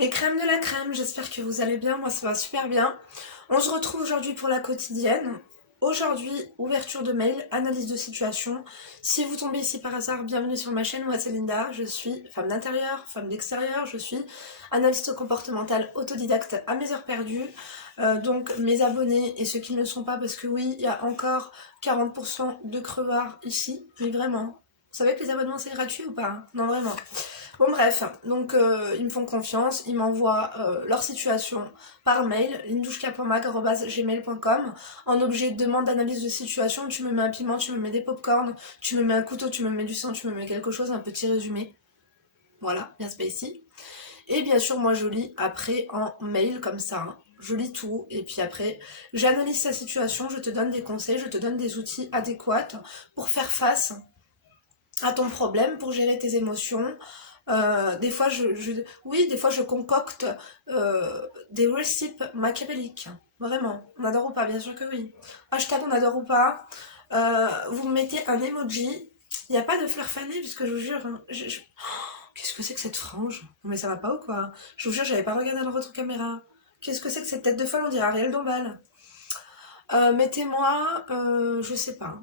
Mes crèmes de la crème, j'espère que vous allez bien, moi ça va super bien. On se retrouve aujourd'hui pour la quotidienne. Aujourd'hui, ouverture de mail, analyse de situation. Si vous tombez ici par hasard, bienvenue sur ma chaîne, moi c'est Linda, je suis femme d'intérieur, femme d'extérieur, je suis analyste comportementale autodidacte à mes heures perdues. Donc mes abonnés et ceux qui ne le sont pas, parce que oui, il y a encore 40% de crevards ici, mais vraiment. Vous savez que les abonnements c'est gratuit ou pas? Non vraiment. Bon bref, donc ils me font confiance, ils m'envoient leur situation par mail, lindouchka.mag@gmail.com. En objet de demande d'analyse de situation, tu me mets un piment, tu me mets des pop-corn, tu me mets un couteau, tu me mets du sang, tu me mets quelque chose, un petit résumé. Voilà, bien spacey. Et bien sûr, moi je lis après en mail comme ça. Hein. Je lis tout et puis après, j'analyse sa situation, je te donne des conseils, je te donne des outils adéquats pour faire face à ton problème, pour gérer tes émotions. Des fois, oui, des fois, je concocte des récipes machiavéliques. Vraiment. On adore ou pas? Bien sûr que oui. Hashtag on adore ou pas. Vous mettez un emoji. Il n'y a pas de fleurs fanées, puisque je vous jure, hein, qu'est-ce que c'est que cette frange? Non mais ça va pas ou quoi? Je vous jure, j'avais pas regardé dans votre caméra. Qu'est-ce que c'est que cette tête de folle? On dirait Ariel Dombal. Mettez-moi, je sais pas.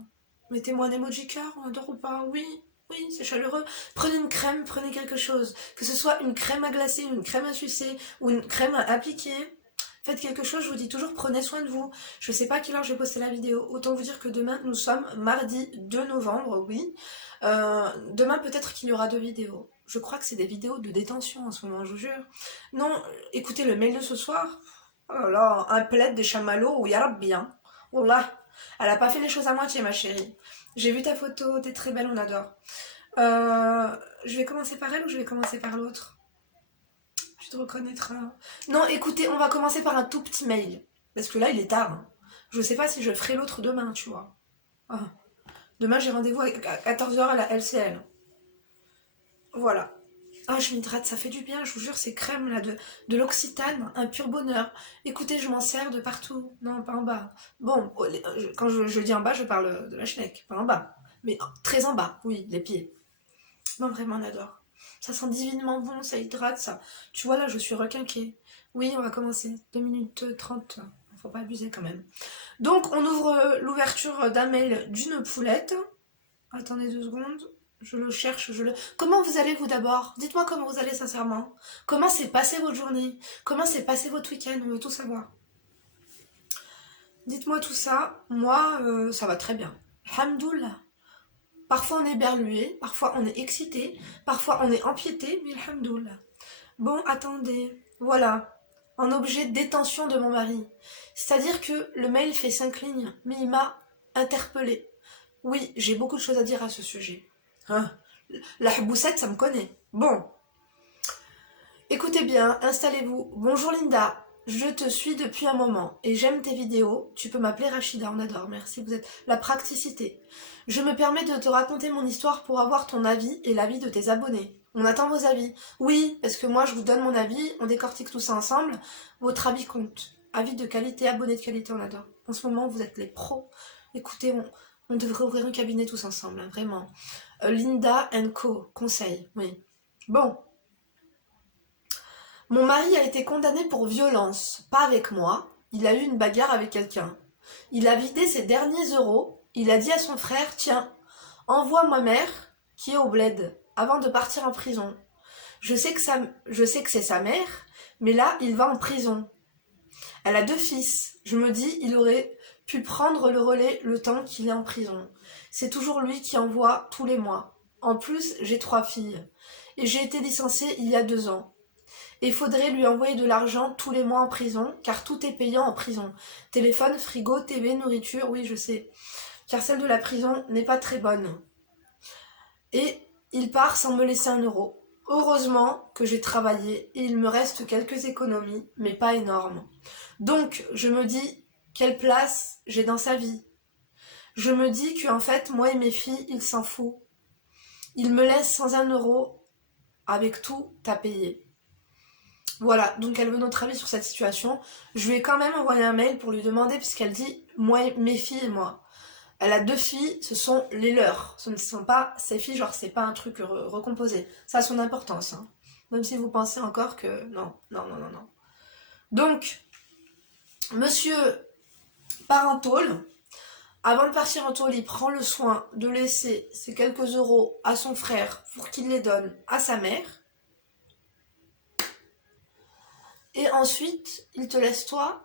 Mettez-moi un emoji cœur, on adore ou pas? Oui, oui, c'est chaleureux. Prenez une crème, prenez quelque chose. Que ce soit une crème à glacer, une crème à sucer ou une crème à appliquer. Faites quelque chose, je vous dis toujours, prenez soin de vous. Je sais pas à quelle heure je vais poster la vidéo. Autant vous dire que demain, nous sommes mardi 2 novembre, oui. Demain, peut-être qu'il y aura 2 vidéos. Je crois que c'est des vidéos de détention en ce moment, je vous jure. Non, écoutez le mail de ce soir. Oh là là, un plaid, des chamallows, ou yarabbi, hein. Oh là, elle a pas fait les choses à moitié, ma chérie. J'ai vu ta photo, t'es très belle, on adore. Je vais commencer par elle ou je vais commencer par l'autre? Tu te reconnaîtras. Non, écoutez, on va commencer par un tout petit mail. Parce que là, il est tard. Hein. Je sais pas si je ferai l'autre demain, tu vois. Ah. Demain, j'ai rendez-vous à 14h à la LCL. Voilà. Ah, je m'hydrate, ça fait du bien, je vous jure, ces crèmes là de l'Occitane, un pur bonheur. Écoutez, je m'en sers de partout. Non, pas en bas. Bon, quand je dis en bas, je parle de la schneck, pas en bas. Mais très en bas, oui, les pieds. Non, vraiment, on adore. Ça sent divinement bon, ça hydrate, ça. Tu vois, là, je suis requinquée. Oui, on va commencer. 2 minutes 30. Faut pas abuser quand même. Donc, on ouvre l'ouverture d'un mail d'une poulette. Attendez 2 secondes. Je le cherche, Comment vous allez vous d'abord? Dites-moi comment vous allez sincèrement. Comment s'est passée votre journée? Comment s'est passé votre week-end? On veut tout savoir. Dites-moi tout ça. Moi, ça va très bien. Alhamdoulilah. Parfois on est berlué, parfois on est excité, parfois on est empiété, mais alhamdoulilah. Bon, attendez. Voilà. Un objet de détention de mon mari. C'est-à-dire que le mail fait 5 lignes, mais il m'a interpellée. Oui, j'ai beaucoup de choses à dire à ce sujet. Hein, la hboussette, ça me connaît. Bon, écoutez bien, installez-vous. Bonjour Linda, je te suis depuis un moment et j'aime tes vidéos. Tu peux m'appeler Rachida, on adore, merci, vous êtes la praticité. Je me permets de te raconter mon histoire pour avoir ton avis et l'avis de tes abonnés. On attend vos avis. Oui, parce que moi je vous donne mon avis, on décortique tout ça ensemble. Votre avis compte. Avis de qualité, abonnés de qualité, on adore. En ce moment, vous êtes les pros. Écoutez, on devrait ouvrir un cabinet tous ensemble, hein, vraiment. Linda Co, conseil, oui. Bon. Mon mari a été condamné pour violence, pas avec moi. Il a eu une bagarre avec quelqu'un. Il a vidé ses derniers euros. Il a dit à son frère, tiens, envoie ma mère, qui est au bled, avant de partir en prison. Je sais que c'est sa mère, mais là, il va en prison. Elle a 2 fils. Je me dis, il aurait pu prendre le relais le temps qu'il est en prison. C'est toujours lui qui envoie tous les mois. En plus, j'ai 3 filles. Et j'ai été licenciée il y a 2 ans. Et il faudrait lui envoyer de l'argent tous les mois en prison, car tout est payant en prison. Téléphone, frigo, TV, nourriture, oui je sais. Car celle de la prison n'est pas très bonne. Et il part sans me laisser 1 euro. Heureusement que j'ai travaillé et il me reste quelques économies, mais pas énormes. Donc je me dis, quelle place j'ai dans sa vie? Je me dis qu'en fait, moi et mes filles, il s'en fout. Il me laisse sans 1 euro avec tout à payer. Voilà, donc elle veut notre avis sur cette situation. Je lui ai quand même envoyé un mail pour lui demander, puisqu'elle dit, moi, mes filles et moi. Elle a 2 filles, ce sont les leurs. Ce ne sont pas ses filles, genre c'est pas un truc recomposé. Ça a son importance. Hein. Même si vous pensez encore que non, non, non, non, non. Donc, monsieur part en tôle. Avant de partir en tôle, il prend le soin de laisser ces quelques euros à son frère pour qu'il les donne à sa mère. Et ensuite, il te laisse toi,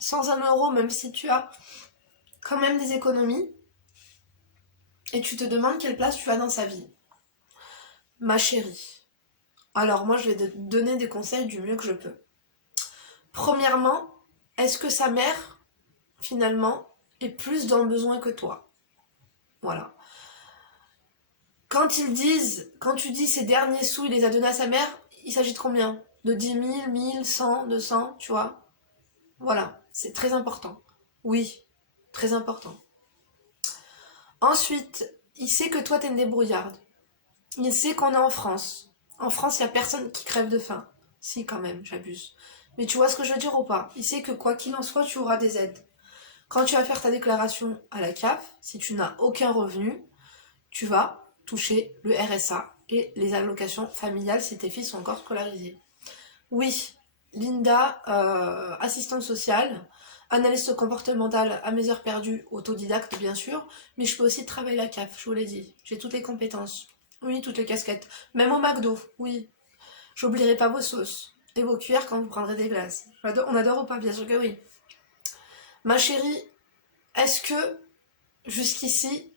sans 1 euro, même si tu as quand même des économies. Et tu te demandes quelle place tu as dans sa vie. Ma chérie. Alors moi, je vais te donner des conseils du mieux que je peux. Premièrement, est-ce que sa mère, finalement, est plus dans le besoin que toi? Voilà. Quand tu dis ces derniers sous, il les a donnés à sa mère, il s'agit de combien? De 10 000, 1000, 100, 200, tu vois? Voilà, c'est très important. Oui, très important. Ensuite, il sait que toi, t'es une débrouillarde. Il sait qu'on est en France. En France, il n'y a personne qui crève de faim. Si, quand même, j'abuse. Mais tu vois ce que je veux dire ou pas? Il sait que quoi qu'il en soit, tu auras des aides. Quand tu vas faire ta déclaration à la CAF, si tu n'as aucun revenu, tu vas toucher le RSA et les allocations familiales si tes fils sont encore scolarisés. Oui, Linda, assistante sociale, analyste comportementale à mes heures perdues, autodidacte bien sûr, mais je peux aussi travailler la CAF, je vous l'ai dit. J'ai toutes les compétences. Oui, toutes les casquettes. Même au McDo, oui. J'oublierai pas vos sauces et vos cuillères quand vous prendrez des glaces. On adore ou pas? Bien sûr que oui. Ma chérie, est-ce que jusqu'ici,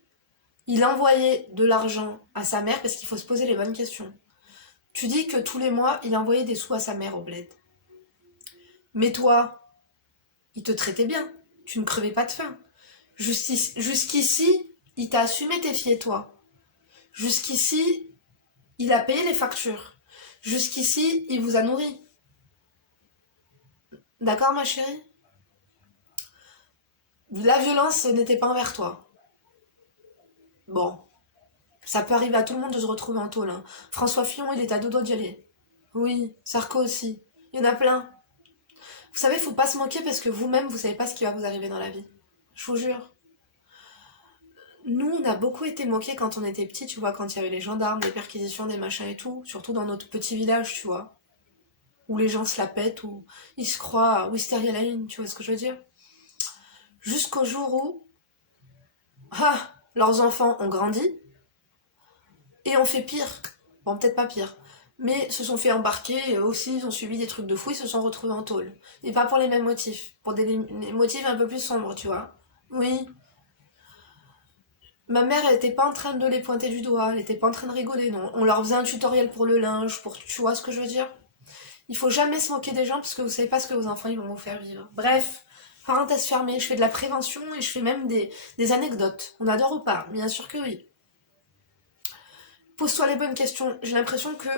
il envoyait de l'argent à sa mère parce qu'il faut se poser les bonnes questions? Tu dis que tous les mois, il envoyait des sous à sa mère au bled. Mais toi, il te traitait bien. Tu ne crevais pas de faim. Jusqu'ici, il t'a assumé tes filles et toi. Jusqu'ici, il a payé les factures. Jusqu'ici, il vous a nourri. D'accord, ma chérie? La violence n'était pas envers toi. Bon, ça peut arriver à tout le monde de se retrouver en tôle. Hein. François Fillon, il est à deux doigts d'y aller. Oui, Sarko aussi. Il y en a plein. Vous savez, faut pas se manquer parce que vous-même, vous savez pas ce qui va vous arriver dans la vie. Je vous jure. Nous, on a beaucoup été manqués quand on était petits, tu vois, quand il y avait les gendarmes, les perquisitions, des machins et tout. Surtout dans notre petit village, tu vois. Où les gens se la pètent, où ils se croient à Wisteria Line, tu vois ce que je veux dire? Jusqu'au jour où, leurs enfants ont grandi et ont fait pire. Bon, peut-être pas pire. Mais se sont fait embarquer, et eux aussi, ils ont subi des trucs de fou, ils se sont retrouvés en tôle. Et pas pour les mêmes motifs, pour des motifs un peu plus sombres, tu vois. Oui. Ma mère, elle était pas en train de les pointer du doigt, elle était pas en train de rigoler, non. On leur faisait un tutoriel pour le linge, pour... Tu vois ce que je veux dire? Il faut jamais se moquer des gens parce que vous savez pas ce que vos enfants ils vont vous faire vivre. Bref, parenthèse fermée, je fais de la prévention et je fais même des anecdotes. On adore ou pas? Bien sûr que oui. Pose-toi les bonnes questions. J'ai l'impression que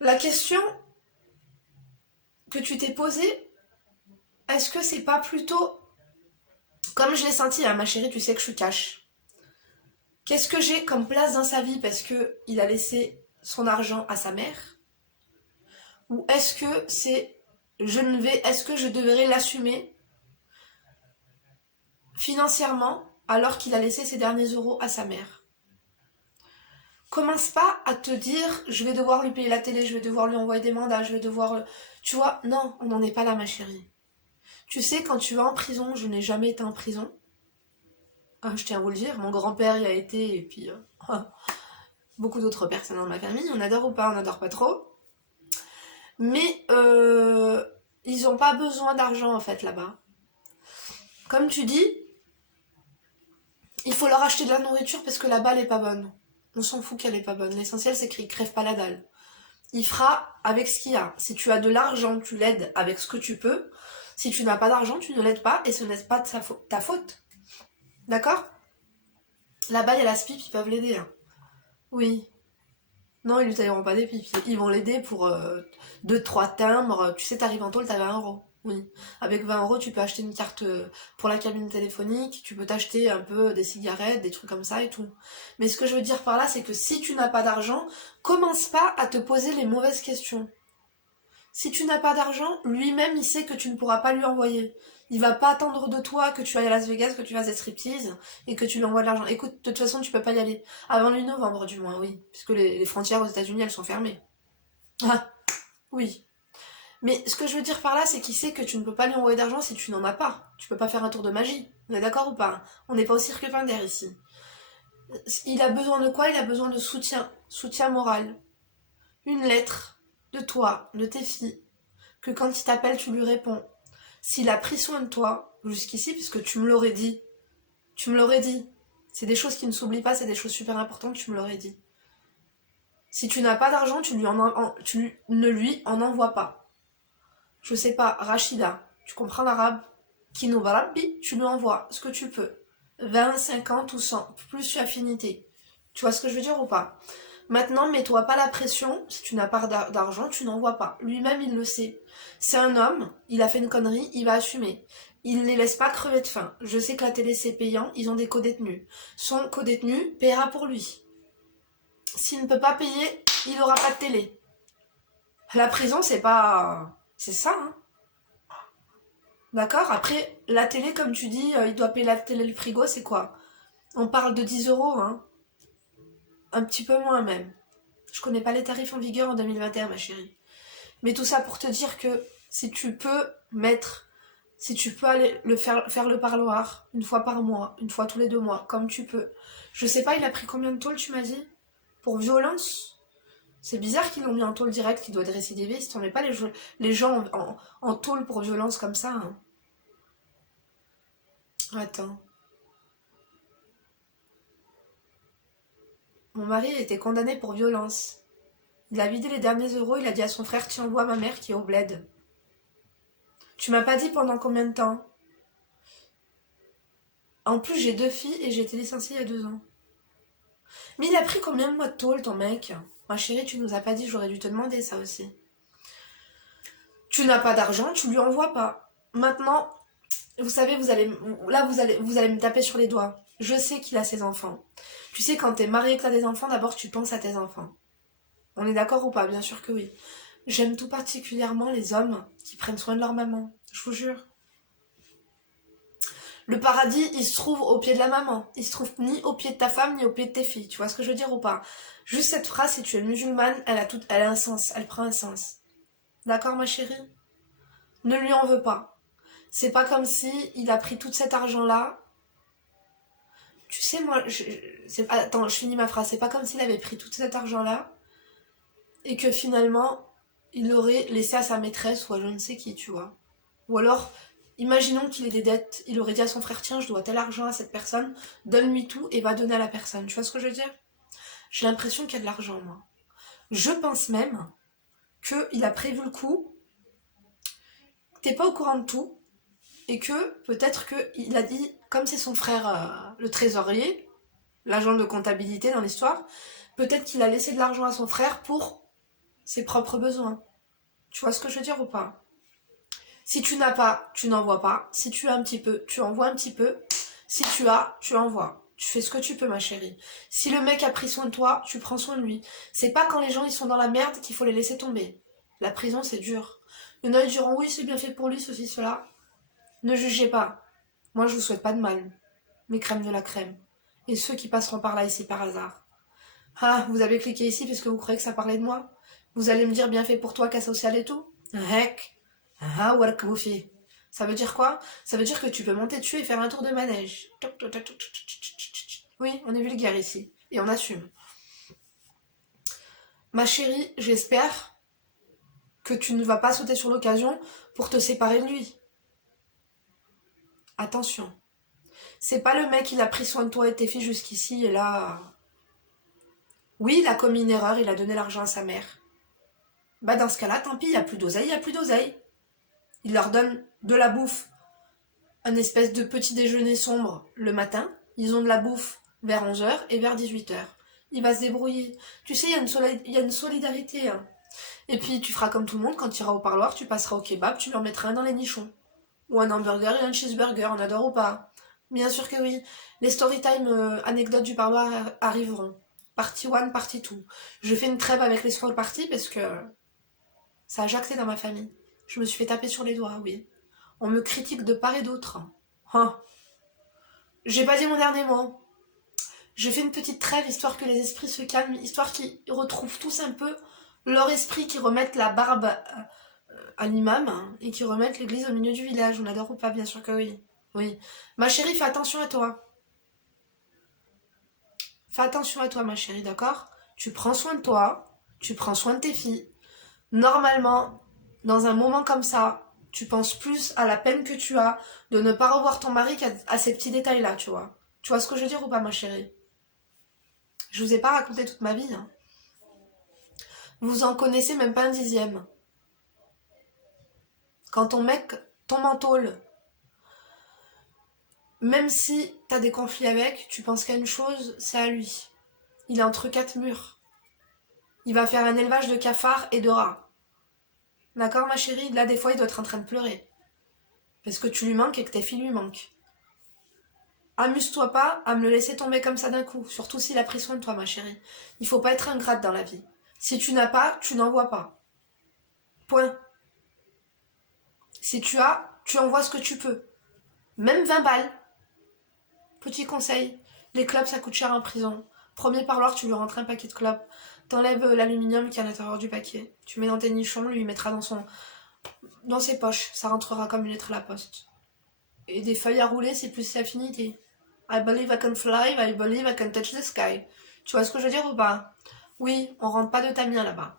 la question que tu t'es posée, est-ce que c'est pas plutôt comme je l'ai senti, hein, ma chérie, tu sais que je suis cash. Qu'est-ce que j'ai comme place dans sa vie parce que il a laissé son argent à sa mère? Ou est-ce que c'est est-ce que je devrais l'assumer financièrement alors qu'il a laissé ses derniers euros à sa mère? Commence pas à te dire je vais devoir lui payer la télé, je vais devoir lui envoyer des mandats, je vais devoir... Tu vois, non, on n'en est pas là, ma chérie. Tu sais, quand tu vas en prison, je n'ai jamais été en prison. Je tiens à vous le dire, mon grand-père y a été, et puis beaucoup d'autres personnes dans ma famille. On adore ou pas, on n'adore pas trop. Mais ils n'ont pas besoin d'argent, en fait, là-bas. Comme tu dis, il faut leur acheter de la nourriture parce que là-bas, elle est pas bonne. On s'en fout qu'elle est pas bonne. L'essentiel, c'est qu'il crève pas la dalle. Il fera avec ce qu'il y a. Si tu as de l'argent, tu l'aides avec ce que tu peux. Si tu n'as pas d'argent, tu ne l'aides pas et ce n'est pas ta faute. D'accord? Là-bas, il y a la SPIP, ils peuvent l'aider. Hein. Oui. Non, ils lui tailleront pas des pipes. Ils vont l'aider pour 2-3 timbres. Tu sais, t'arrives en tôle, t'as 20 euros. Oui. Avec 20 euros, tu peux acheter une carte pour la cabine téléphonique. Tu peux t'acheter un peu des cigarettes, des trucs comme ça et tout. Mais ce que je veux dire par là, c'est que si tu n'as pas d'argent, commence pas à te poser les mauvaises questions. Si tu n'as pas d'argent, lui-même il sait que tu ne pourras pas lui envoyer. Il va pas attendre de toi que tu ailles à Las Vegas, que tu fasses des striptease et que tu lui envoies de l'argent. Écoute, de toute façon tu peux pas y aller. Avant le 8 novembre du moins, oui. Puisque les frontières aux États-Unis elles sont fermées. Ah, oui. Mais ce que je veux dire par là, c'est qu'il sait que tu ne peux pas lui envoyer d'argent si tu n'en as pas. Tu peux pas faire un tour de magie. On est d'accord ou pas? On n'est pas au cirque Pinder ici. Il a besoin de quoi? Il a besoin de soutien. Soutien moral. Une lettre de toi, de tes filles, que quand il t'appelle, tu lui réponds. S'il a pris soin de toi, jusqu'ici, puisque tu me l'aurais dit. Tu me l'aurais dit. C'est des choses qui ne s'oublient pas, c'est des choses super importantes, tu me l'aurais dit. Si tu n'as pas d'argent, tu ne lui en envoies pas. Je sais pas, Rachida, tu comprends l'arabe? Kinoubarabbi, tu lui envoies ce que tu peux. 20, 50 ou 100, plus affinité. Tu vois ce que je veux dire ou pas? Maintenant, mets-toi pas la pression, si tu n'as pas d'argent, tu n'envoies pas. Lui-même, il le sait. C'est un homme, il a fait une connerie, il va assumer. Il ne les laisse pas crever de faim. Je sais que la télé, c'est payant, ils ont des codétenus. Son codétenu paiera pour lui. S'il ne peut pas payer, il n'aura pas de télé. La prison, c'est pas... C'est ça, hein. D'accord? Après, la télé, comme tu dis, il doit payer la télé, le frigo, c'est quoi? On parle de 10 euros, hein. Un petit peu moins même. Je connais pas les tarifs en vigueur en 2021, ma chérie. Mais tout ça pour te dire que si tu peux si tu peux aller faire le parloir une fois par mois, une fois tous les 2 mois, comme tu peux. Je sais pas, il a pris combien de tôle, tu m'as dit? Pour violence? C'est bizarre qu'ils l'ont mis en tôle direct, qu'il doit être récidiviste. On met pas les gens en tôle pour violence comme ça, hein. Attends. Mon mari a été condamné pour violence. Il a vidé les derniers euros, il a dit à son frère, tiens, envoie ma mère qui est au bled. Tu m'as pas dit pendant combien de temps? En plus, j'ai 2 filles et j'ai été licenciée il y a 2 ans. Mais il a pris combien de mois de tôle, ton mec? Ma chérie, tu nous as pas dit, j'aurais dû te demander ça aussi. Tu n'as pas d'argent, tu lui envoies pas. Maintenant, vous savez, vous allez me taper sur les doigts. Je sais qu'il a ses enfants. Tu sais, quand t'es marié et que t'as des enfants, d'abord tu penses à tes enfants. On est d'accord ou pas? Bien sûr que oui. J'aime tout particulièrement les hommes qui prennent soin de leur maman. Je vous jure. Le paradis, il se trouve au pied de la maman. Il se trouve ni au pied de ta femme, ni au pied de tes filles. Tu vois ce que je veux dire ou pas? Juste cette phrase, si tu es musulmane, elle a un sens. Elle prend un sens. D'accord, ma chérie? Ne lui en veux pas. C'est pas comme si il a pris tout cet argent-là. Tu sais, moi, attends, je finis ma phrase. C'est pas comme s'il avait pris tout cet argent-là et que finalement, il l'aurait laissé à sa maîtresse ou à je ne sais qui, tu vois. Ou alors, imaginons qu'il ait des dettes, il aurait dit à son frère, tiens, je dois tel argent à cette personne, donne-lui tout et va donner à la personne. Tu vois ce que je veux dire? J'ai l'impression qu'il y a de l'argent, moi. Je pense même qu'il a prévu le coup, t'es pas au courant de tout, et que peut-être qu'il a dit, comme c'est son frère le trésorier, l'agent de comptabilité dans l'histoire, peut-être qu'il a laissé de l'argent à son frère pour ses propres besoins. Tu vois ce que je veux dire ou pas? Si tu n'as pas, tu n'envoies pas. Si tu as un petit peu, tu envoies un petit peu. Si tu as, tu envoies. Tu fais ce que tu peux, ma chérie. Si le mec a pris soin de toi, tu prends soin de lui. C'est pas quand les gens ils sont dans la merde qu'il faut les laisser tomber. La prison, c'est dur. Il y en a qui diront oui, c'est bien fait pour lui, ceci, cela. Ne jugez pas. Moi, je vous souhaite pas de mal. Mais crème de la crème. Et ceux qui passeront par là ici par hasard. Ah, vous avez cliqué ici parce que vous croyez que ça parlait de moi? Vous allez me dire bien fait pour toi, cas social et tout? Heck. Ah, work bouffi. Ça veut dire quoi? Ça veut dire que tu peux monter dessus et faire un tour de manège. Oui, on est vulgaire ici. Et on assume. Ma chérie, j'espère que tu ne vas pas sauter sur l'occasion pour te séparer de lui. Attention. C'est pas le mec, il a pris soin de toi et de tes filles jusqu'ici et là... Oui, il a commis une erreur, il a donné l'argent à sa mère. Bah dans ce cas-là, tant pis, il n'y a plus d'oseille, il n'y a plus d'oseille. Il leur donne de la bouffe, un espèce de petit déjeuner sombre le matin. Ils ont de la bouffe vers 11 h et vers 18 h. Il va se débrouiller. Tu sais, il y a une solidarité. Hein. Et puis tu feras comme tout le monde, quand tu iras au parloir, tu passeras au kebab, tu leur mettras un dans les nichons. Ou un hamburger et un cheeseburger, on adore ou pas? Bien sûr que oui. Les storytime anecdotes du parloir arriveront. Partie 1, partie 2. Je fais une trêve avec les spoil parties parce que Ça a jacté dans ma famille. Je me suis fait taper sur les doigts, oui. On me critique de part et d'autre. Hein. J'ai pas dit mon dernier mot. J'ai fait une petite trêve, histoire que les esprits se calment, histoire qu'ils retrouvent tous un peu leur esprit, qui remettent la barbe à l'imam, hein, et qui remettent l'église au milieu du village. On adore ou pas? Bien sûr que oui. Oui. Ma chérie, fais attention à toi. Fais attention à toi, ma chérie, d'accord? Tu prends soin de toi, tu prends soin de tes filles. Normalement, dans un moment comme ça, tu penses plus à la peine que tu as de ne pas revoir ton mari qu'à ces petits détails-là, tu vois. Tu vois ce que je veux dire ou pas, ma chérie? Je vous ai pas raconté toute ma vie, hein. Vous en connaissez même pas un dixième. Quand ton mec tombe en tôle, même si t'as des conflits avec, tu penses qu'à une chose, c'est à lui. Il est entre quatre murs. Il va faire un élevage de cafards et de rats. D'accord, ma chérie? Là, des fois, il doit être en train de pleurer. Parce que tu lui manques et que tes filles lui manquent. Amuse-toi pas à me le laisser tomber comme ça d'un coup. Surtout s'il a pris soin de toi, ma chérie. Il faut pas être ingrate dans la vie. Si tu n'as pas, tu n'envoies pas. Point. Si tu as, tu envoies ce que tu peux. Même 20 balles. Petit conseil. Les clopes, ça coûte cher en prison. Premier parloir, tu lui rentres un paquet de clopes. T'enlèves l'aluminium qui est à l'intérieur du paquet. Tu mets dans tes nichons, lui il mettra dans ses poches. Ça rentrera comme une lettre à la poste. Et des feuilles à rouler, c'est plus affinité. I believe I can fly, I believe I can touch the sky. Tu vois ce que je veux dire ou pas? Oui, on rentre pas de ta mien là-bas.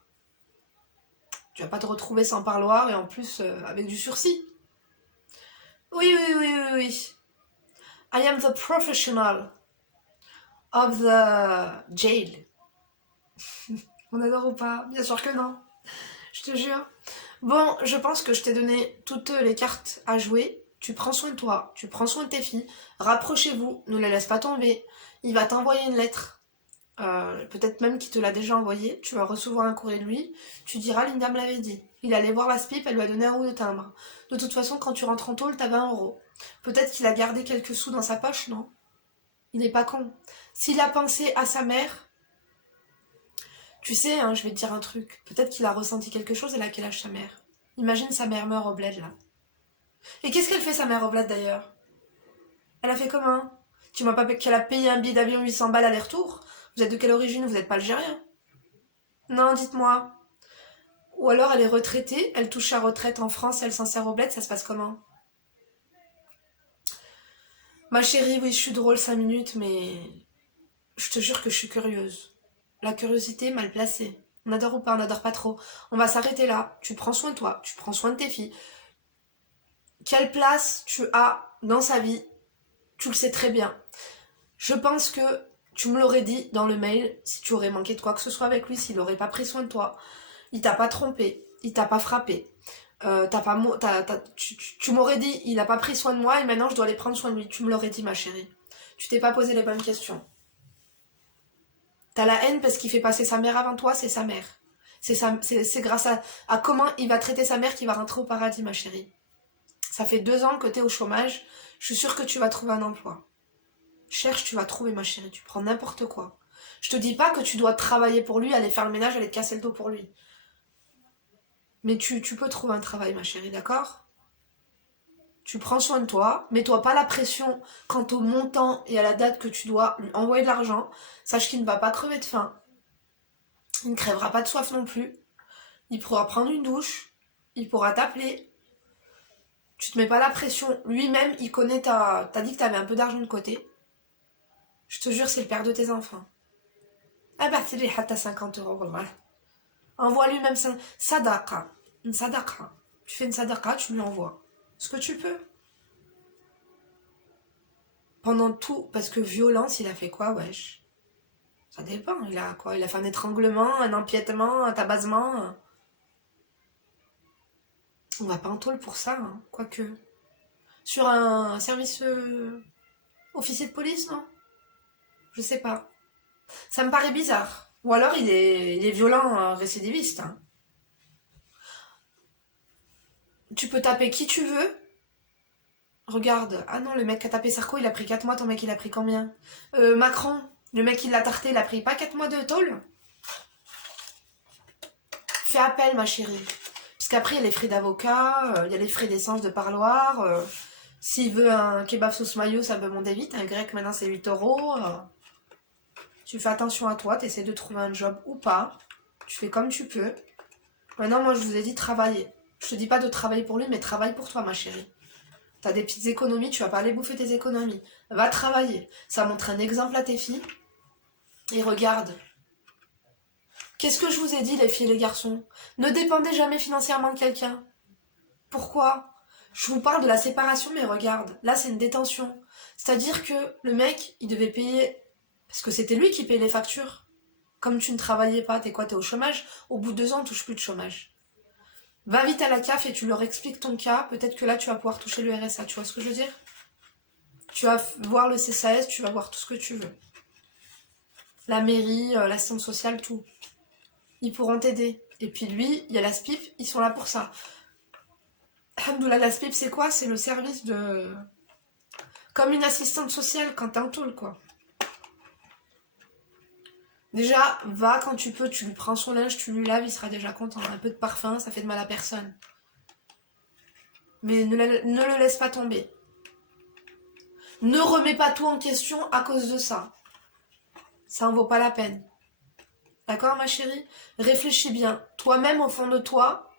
Tu vas pas te retrouver sans parloir et en plus avec du sursis. Oui, oui, oui, oui, oui. I am the professional of the jail. On adore ou pas? Bien sûr que non. Je te jure. Bon, je pense que je t'ai donné toutes les cartes à jouer. Tu prends soin de toi, tu prends soin de tes filles. Rapprochez-vous, ne les laisse pas tomber. Il va t'envoyer une lettre. Peut-être même qu'il te l'a déjà envoyé. Tu vas recevoir un courrier de lui. Tu diras, Linda me l'avait dit. Il allait voir la SPIP, elle lui a donné un ou deux timbres. De toute façon, quand tu rentres en tôle, t'as 20 €. Peut-être qu'il a gardé quelques sous dans sa poche, non? Il n'est pas con. S'il a pensé à sa mère, tu sais, hein, je vais te dire un truc. Peut-être qu'il a ressenti quelque chose et là, quel âge sa mère? Imagine sa mère meurt au bled, là. Et qu'est-ce qu'elle fait, sa mère, au bled, d'ailleurs? Elle a fait comment? Tu m'as pas qu'elle a payé un billet d'avion 800 balles aller-retour? Vous êtes de quelle origine? Vous n'êtes pas algérien? Non, dites-moi. Ou alors elle est retraitée, elle touche sa retraite en France, elle s'en sert au bled, ça se passe comment? Ma chérie, oui, je suis drôle 5 minutes, mais je te jure que je suis curieuse. La curiosité mal placée. On adore ou pas, on n'adore pas trop. On va s'arrêter là. Tu prends soin de toi, tu prends soin de tes filles. Quelle place tu as dans sa vie? Tu le sais très bien. Je pense que tu me l'aurais dit dans le mail si tu aurais manqué de quoi que ce soit avec lui, s'il n'aurait pas pris soin de toi. Il t'a pas trompé, il t'a pas frappé. Tu m'aurais dit, il a pas pris soin de moi et maintenant je dois aller prendre soin de lui. Tu me l'aurais dit, ma chérie. Tu t'es pas posé les bonnes questions. T'as la haine parce qu'il fait passer sa mère avant toi, c'est sa mère. C'est grâce à comment il va traiter sa mère qu'il va rentrer au paradis, ma chérie. Ça fait 2 ans que t'es au chômage. Je suis sûre que tu vas trouver un emploi. Cherche, tu vas trouver, ma chérie. Tu prends n'importe quoi. Je te dis pas que tu dois travailler pour lui, aller faire le ménage, aller te casser le dos pour lui. Mais tu peux trouver un travail, ma chérie, d'accord? Tu prends soin de toi, mets-toi pas la pression quant au montant et à la date que tu dois lui envoyer de l'argent. Sache qu'il ne va pas crever de faim. Il ne crèvera pas de soif non plus. Il pourra prendre une douche. Il pourra t'appeler. Tu te mets pas la pression. Lui-même, il connaît t'as dit que t'avais un peu d'argent de côté. Je te jure, c'est le père de tes enfants. Ah bah, t'es à 50 €, voilà. Envoie lui-même sadaqa. Une sadaqa. Tu fais une sadaqa, tu lui envoies. Ce que tu peux. Pendant tout, parce que violence, il a fait quoi, wesh? Ça dépend, il a quoi? Il a fait un étranglement, un empiètement, un tabasement. On va pas en tôle pour ça, hein, quoique. Sur un service officier de police, non? Je sais pas. Ça me paraît bizarre. Ou alors il est violent, récidiviste. Hein. Tu peux taper qui tu veux. Regarde. Ah non, le mec qui a tapé Sarko, il a pris 4 mois. Ton mec, il a pris combien? Macron, le mec qui l'a tarté, il a pris pas 4 mois de tôle? Fais appel, ma chérie. Parce qu'après, il y a les frais d'avocat, il y a les frais d'essence de parloir. S'il veut un kebab sauce mayo, ça peut monter vite. Un grec, maintenant, c'est 8 euros. Tu fais attention à toi, tu essaies de trouver un job ou pas. Tu fais comme tu peux. Maintenant, moi, je vous ai dit travailler. Je te dis pas de travailler pour lui, mais travaille pour toi, ma chérie. T'as des petites économies, tu vas pas aller bouffer tes économies. Va travailler. Ça montre un exemple à tes filles. Et regarde. Qu'est-ce que je vous ai dit, les filles et les garçons? Ne dépendez jamais financièrement de quelqu'un. Pourquoi? Je vous parle de la séparation, mais regarde. Là, c'est une détention. C'est-à-dire que le mec, il devait payer... Parce que c'était lui qui payait les factures. Comme tu ne travaillais pas, t'es quoi? T'es au chômage? Au bout de 2 ans, on touche plus de chômage. Va vite à la CAF et tu leur expliques ton cas. Peut-être que là, tu vas pouvoir toucher le RSA. Tu vois ce que je veux dire? Tu vas voir le CSAS, tu vas voir tout ce que tu veux. La mairie, l'assistance sociale, tout. Ils pourront t'aider. Et puis lui, il y a la SPIP, ils sont là pour ça. Alhamdoulilah, la SPIP, c'est quoi? C'est le service de... Comme une assistante sociale quand t'es en tôle, quoi. Déjà, va quand tu peux, tu lui prends son linge, tu lui laves, il sera déjà content. Un peu de parfum, ça fait de mal à personne. Mais ne le laisse pas tomber. Ne remets pas tout en question à cause de ça. Ça en vaut pas la peine. D'accord, ma chérie? Réfléchis bien. Toi-même, au fond de toi,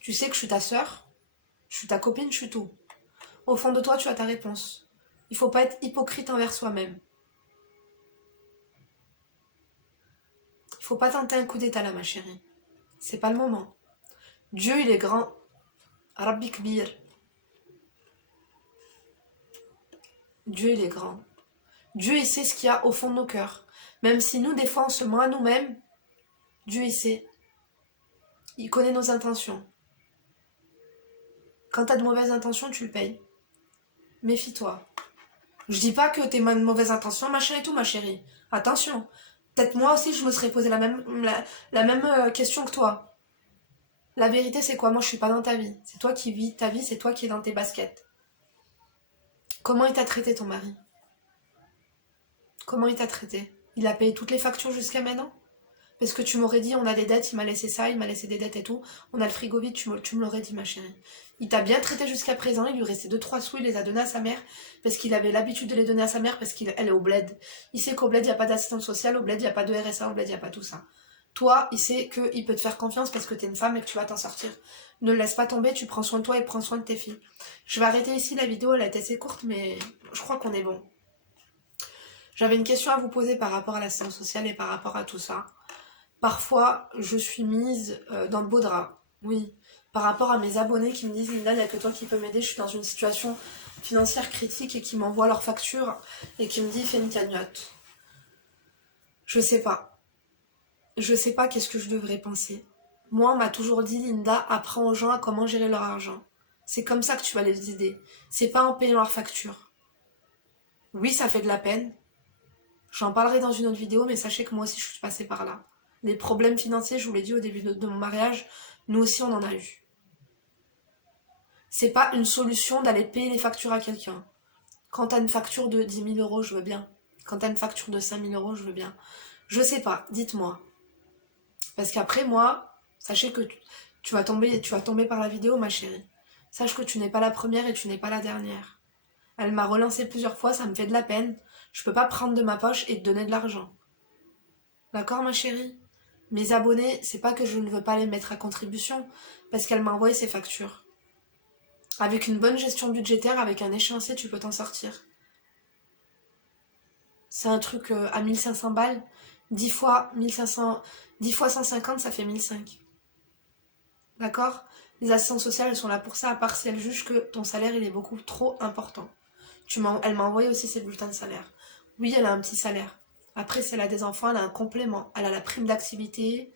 tu sais que je suis ta sœur, je suis ta copine, je suis tout. Au fond de toi, tu as ta réponse. Il faut pas être hypocrite envers soi-même. Il faut pas tenter un coup d'état là, ma chérie. C'est pas le moment. Dieu, il est grand. Rabbi Kbir. Dieu, il est grand. Dieu, il sait ce qu'il y a au fond de nos cœurs. Même si nous, des fois, on se ment à nous-mêmes, Dieu, il sait. Il connaît nos intentions. Quand t'as de mauvaises intentions, tu le payes. Méfie-toi. Je dis pas que t'es de mauvaises intentions, machin et tout, ma chérie. Attention. Peut-être moi aussi, je me serais posé la même question que toi. La vérité, c'est quoi? Moi, je suis pas dans ta vie. C'est toi qui vis ta vie, c'est toi qui es dans tes baskets. Comment il t'a traité, ton mari? Comment il t'a traité? Il a payé toutes les factures jusqu'à maintenant? Parce que tu m'aurais dit, on a des dettes, il m'a laissé ça, il m'a laissé des dettes et tout. On a le frigo vide, tu me l'aurais dit, ma chérie. Il t'a bien traité jusqu'à présent, il lui restait 2-3 sous, il les a donnés à sa mère, parce qu'il avait l'habitude de les donner à sa mère, parce qu'elle est au bled. Il sait qu'au bled, il n'y a pas d'assistance sociale, au bled, il n'y a pas de RSA, au bled, il n'y a pas tout ça. Toi, il sait qu'il peut te faire confiance parce que t'es une femme et que tu vas t'en sortir. Ne le laisse pas tomber, tu prends soin de toi et prends soin de tes filles. Je vais arrêter ici, la vidéo, elle a été assez courte, mais je crois qu'on est bon. J'avais une question à vous poser par rapport à l'assistance sociale et par rapport à tout ça. Parfois, je suis mise dans le beau drap. Oui. Par rapport à mes abonnés qui me disent Linda, il n'y a que toi qui peux m'aider, je suis dans une situation financière critique et qui m'envoient leurs factures et qui me dit fais une cagnotte. Je sais pas. Je sais pas qu'est-ce que je devrais penser. Moi, on m'a toujours dit Linda, apprends aux gens à comment gérer leur argent. C'est comme ça que tu vas les aider. C'est pas en payant leurs factures. Oui, ça fait de la peine. J'en parlerai dans une autre vidéo, mais sachez que moi aussi je suis passée par là. Les problèmes financiers, je vous l'ai dit au début de mon mariage, nous aussi on en a eu. C'est pas une solution d'aller payer les factures à quelqu'un. Quand t'as une facture de 10 000 euros, je veux bien. Quand t'as une facture de 5 000 euros, je veux bien. Je sais pas, dites-moi. Parce qu'après, moi, sachez que tu vas tomber par la vidéo, ma chérie. Sache que tu n'es pas la première et tu n'es pas la dernière. Elle m'a relancé plusieurs fois, ça me fait de la peine. Je peux pas prendre de ma poche et te donner de l'argent. D'accord, ma chérie? Mes abonnés, c'est pas que je ne veux pas les mettre à contribution, parce qu'elle m'a envoyé ses factures. Avec une bonne gestion budgétaire, avec un échéancier, tu peux t'en sortir. C'est un truc à 1500 balles, 10 fois 1500, 10 fois 150, ça fait 1005. D'accord? Les assistantes sociales, elles sont là pour ça, à part si elles jugent que ton salaire, il est beaucoup trop important. Elle m'a envoyé aussi ses bulletins de salaire. Oui, elle a un petit salaire. Après, si elle a des enfants, elle a un complément. Elle a la prime d'activité,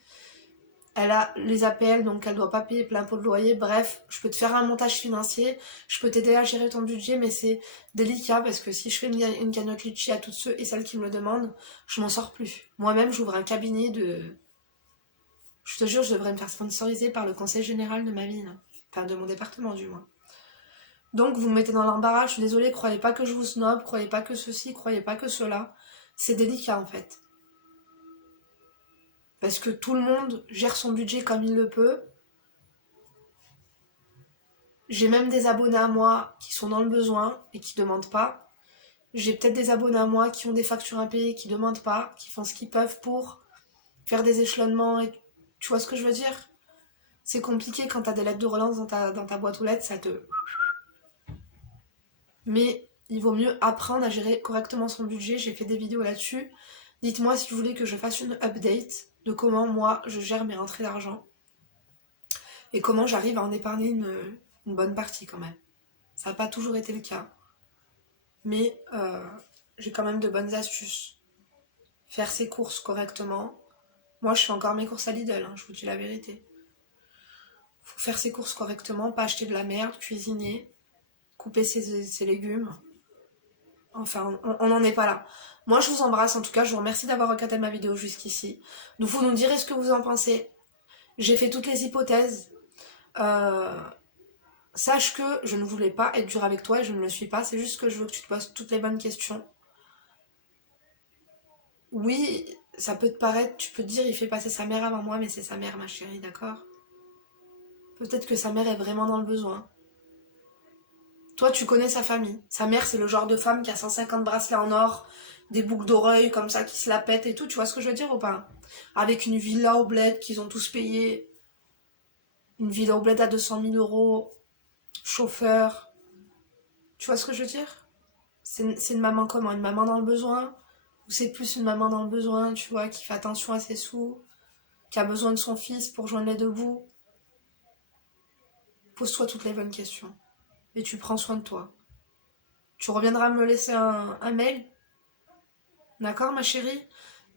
elle a les APL, donc elle doit pas payer plein pot de loyer. Bref, je peux te faire un montage financier, je peux t'aider à gérer ton budget, mais c'est délicat parce que si je fais une cagnotte Litchi à toutes ceux et celles qui me le demandent, je m'en sors plus. Moi-même, j'ouvre un cabinet de... Je te jure, je devrais me faire sponsoriser par le conseil général de ma ville. Enfin, de mon département, du moins. Donc, vous me mettez dans l'embarras, je suis désolée, croyez pas que je vous snob, croyez pas que ceci, croyez pas que cela. C'est délicat, en fait. Parce que tout le monde gère son budget comme il le peut. J'ai même des abonnés à moi qui sont dans le besoin et qui demandent pas. J'ai peut-être des abonnés à moi qui ont des factures impayées, qui demandent pas, qui font ce qu'ils peuvent pour faire des échelonnements. Et tu vois ce que je veux dire? C'est compliqué quand t'as des lettres de relance dans ta boîte aux lettres, ça te... Mais il vaut mieux apprendre à gérer correctement son budget. J'ai fait des vidéos là-dessus. Dites-moi si vous voulez que je fasse une update de comment moi je gère mes rentrées d'argent et comment j'arrive à en épargner une bonne partie quand même. Ça n'a pas toujours été le cas, mais j'ai quand même de bonnes astuces. Faire ses courses correctement. Moi je fais encore mes courses à Lidl, hein, je vous dis la vérité. Faut faire ses courses correctement, pas acheter de la merde, cuisiner, couper ses légumes. Enfin, on n'en est pas là. Moi, je vous embrasse. En tout cas, je vous remercie d'avoir regardé ma vidéo jusqu'ici. Donc, vous nous direz ce que vous en pensez. J'ai fait toutes les hypothèses. Sache que je ne voulais pas être dure avec toi et je ne le suis pas. C'est juste que je veux que tu te poses toutes les bonnes questions. Oui, ça peut te paraître, tu peux te dire, il fait passer sa mère avant moi, mais c'est sa mère, ma chérie, d'accord? Peut-être que sa mère est vraiment dans le besoin. Toi, tu connais sa famille. Sa mère, c'est le genre de femme qui a 150 bracelets en or, des boucles d'oreilles comme ça qui se la pètent et tout. Tu vois ce que je veux dire ou pas? Avec une villa au bled qu'ils ont tous payé. Une villa au bled à 200 000 €. Chauffeur. Tu vois ce que je veux dire? C'est une maman comment? Une maman dans le besoin? Ou c'est plus une maman dans le besoin, tu vois, qui fait attention à ses sous, qui a besoin de son fils pour joindre les deux bouts? Pose-toi toutes les bonnes questions. Et tu prends soin de toi. Tu reviendras me laisser un mail. D'accord, ma chérie?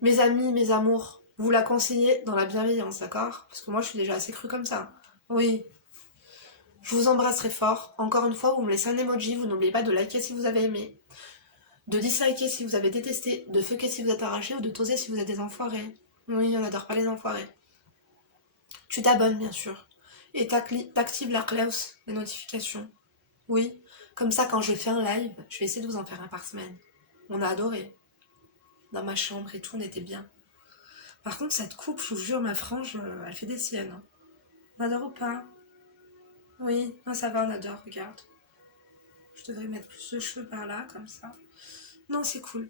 Mes amis, mes amours, vous la conseillez dans la bienveillance, d'accord? Parce que moi, je suis déjà assez crue comme ça. Oui. Je vous embrasse très fort. Encore une fois, vous me laissez un emoji. Vous n'oubliez pas de liker si vous avez aimé, de disliker si vous avez détesté, de fucker si vous êtes arraché ou de toser si vous êtes des enfoirés. Oui, on n'adore pas les enfoirés. Tu t'abonnes, bien sûr. Et t'actives la cloche des notifications. Oui. Comme ça, quand je fais un live, je vais essayer de vous en faire un par semaine. On a adoré. Dans ma chambre et tout, on était bien. Par contre, cette coupe, je vous jure, ma frange, elle fait des siennes. Hein. On adore ou pas? Oui, non, ça va, on adore, regarde. Je devrais mettre plus de cheveux par là, comme ça. Non, c'est cool.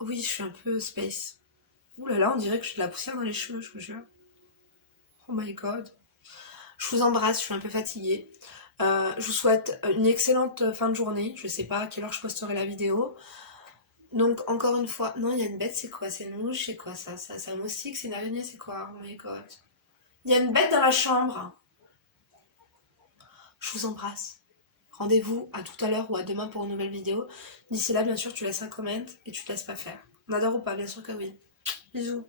Oui, je suis un peu space. Ouh là là, on dirait que j'ai de la poussière dans les cheveux, je vous jure. Oh my god. Je vous embrasse, je suis un peu fatiguée. Je vous souhaite une excellente fin de journée. Je sais pas à quelle heure je posterai la vidéo. Donc, encore une fois... Non, il y a une bête, c'est quoi? C'est une mouche, c'est quoi ça? C'est un moustique, c'est une araignée, c'est quoi? Oh my god. Il y a une bête dans la chambre. Je vous embrasse. Rendez-vous à tout à l'heure ou à demain pour une nouvelle vidéo. D'ici là, bien sûr, tu laisses un comment et tu te laisses pas faire. On adore ou pas? Bien sûr que oui. Bisous.